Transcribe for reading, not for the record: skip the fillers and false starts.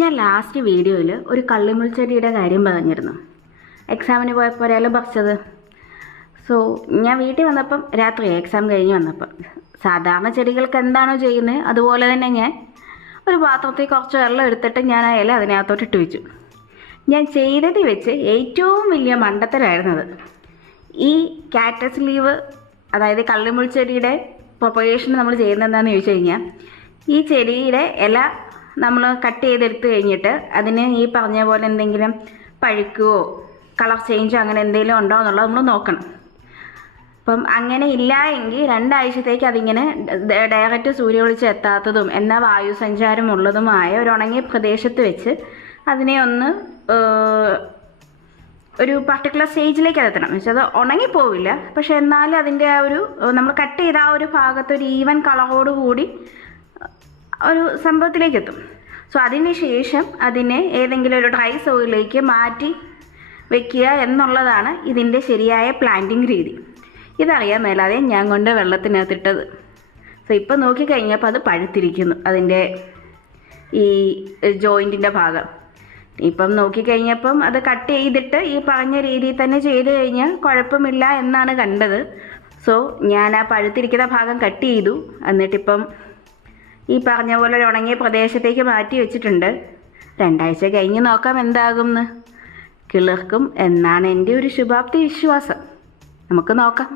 ഞാൻ ലാസ്റ്റ് വീഡിയോയിൽ ഒരു കള്ളിമുൾച്ചെടിയുടെ കാര്യം പറഞ്ഞിരുന്നു. എക്സാമിന് പോയപ്പോൾ ഒരാൾ പറിച്ചത്. സോ ഞാൻ വീട്ടിൽ വന്നപ്പം രാത്രി എക്സാം കഴിഞ്ഞ് വന്നപ്പം സാധാരണ ചെടികൾക്ക് എന്താണോ ചെയ്യുന്നത് അതുപോലെ തന്നെ ഞാൻ ഒരു പാത്രത്തിൽ കുറച്ച് വെള്ളം എടുത്തിട്ട് ഞാൻ ആ ഇല അതിനകത്തോട്ട് ഇട്ട് വെച്ചു. ഞാൻ ചെയ്തത് വെച്ച് ഏറ്റവും വലിയ മണ്ടത്തരായിരുന്നത് ഈ കാറ്റസ് ലീവ്, അതായത് കള്ളിമുൾച്ചെടിയുടെ പ്രൊപ്പഗേഷൻ നമ്മൾ ചെയ്യുന്നത് എന്താണെന്ന് ചോദിച്ചു കഴിഞ്ഞാൽ, ഈ ചെടിയുടെ ഇല നമ്മൾ കട്ട് ചെയ്തെടുത്ത് കഴിഞ്ഞിട്ട് അതിന് ഈ പറഞ്ഞ പോലെ എന്തെങ്കിലും പഴുക്കുകയോ കളർ ചേഞ്ചോ അങ്ങനെ എന്തെങ്കിലും ഉണ്ടോ എന്നുള്ളത് നമ്മൾ നോക്കണം. അപ്പം അങ്ങനെ ഇല്ല എങ്കിൽ 2 ആഴ്ചത്തേക്ക് അതിങ്ങനെ ഡയറക്റ്റ് സൂര്യവെളിച്ചം എത്താത്തതും എന്നാൽ വായുസഞ്ചാരമുള്ളതുമായ ഒരു ഉണങ്ങിയ പ്രദേശത്ത് വെച്ച് അതിനെ ഒന്ന് ഒരു പർട്ടിക്കുലർ സ്റ്റേജിലേക്ക് എത്തണം. എന്ന് വെച്ചാൽ അത് ഉണങ്ങിപ്പോവില്ല, പക്ഷെ എന്നാലും അതിൻ്റെ ആ ഒരു നമ്മൾ കട്ട് ചെയ്ത ആ ഒരു ഭാഗത്ത് ഒരു ഈവൻ കളറോടുകൂടി ഒരു സംഭവത്തിലേക്ക് എത്തും. സോ അതിന് ശേഷം അതിനെ ഏതെങ്കിലും ഒരു ഡ്രൈ സോയിലേക്ക് മാറ്റി വെക്കുക എന്നുള്ളതാണ് ഇതിൻ്റെ ശരിയായ പ്ലാന്റിങ് രീതി. ഇതറിയാൻ മേലാതെ ഞാൻ കൊണ്ട് വെള്ളത്തിനകത്തിട്ടത്. സോ ഇപ്പം നോക്കിക്കഴിഞ്ഞപ്പോൾ അത് പഴുത്തിരിക്കുന്നു, അതിൻ്റെ ഈ ജോയിൻറ്റിൻ്റെ ഭാഗം. ഇപ്പം നോക്കിക്കഴിഞ്ഞപ്പം അത് കട്ട് ചെയ്തിട്ട് ഈ പറഞ്ഞ രീതിയിൽ തന്നെ ചെയ്ത് കഴിഞ്ഞാൽ കുഴപ്പമില്ല എന്നാണ് കണ്ടത്. സോ ഞാൻ ആ പഴുത്തിരിക്കുന്ന ഭാഗം കട്ട് ചെയ്തു. എന്നിട്ടിപ്പം ഈ പറഞ്ഞ പോലെ ഒരു ഉണങ്ങിയ പ്രദേശത്തേക്ക് മാറ്റി വെച്ചിട്ടുണ്ട്. 2 ആഴ്ച കഴിഞ്ഞ് നോക്കാം എന്താകുമെന്ന്. കിളിർക്കും എന്നാണ് എൻ്റെ ഒരു ശുഭാപ്തി വിശ്വാസം. നമുക്ക് നോക്കാം.